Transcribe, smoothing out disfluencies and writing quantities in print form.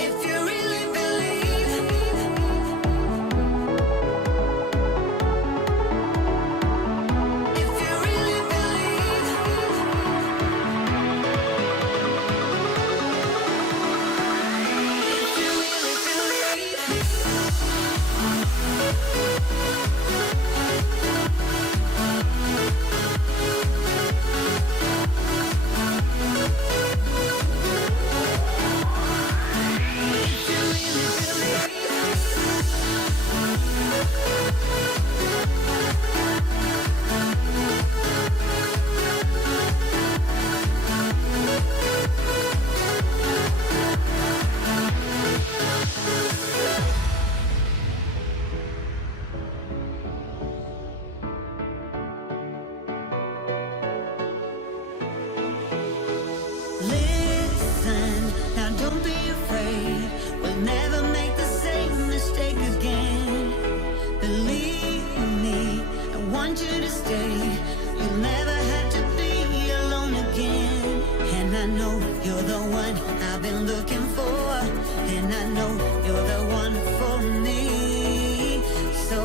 If you really believe, if you really believe, if you really listen, now don't be afraid. We'll never make the same mistake again. Believe me, I want you to stay. You'll never have to be alone again. And I know you're the one I've been looking for. And I know you're the one for me. So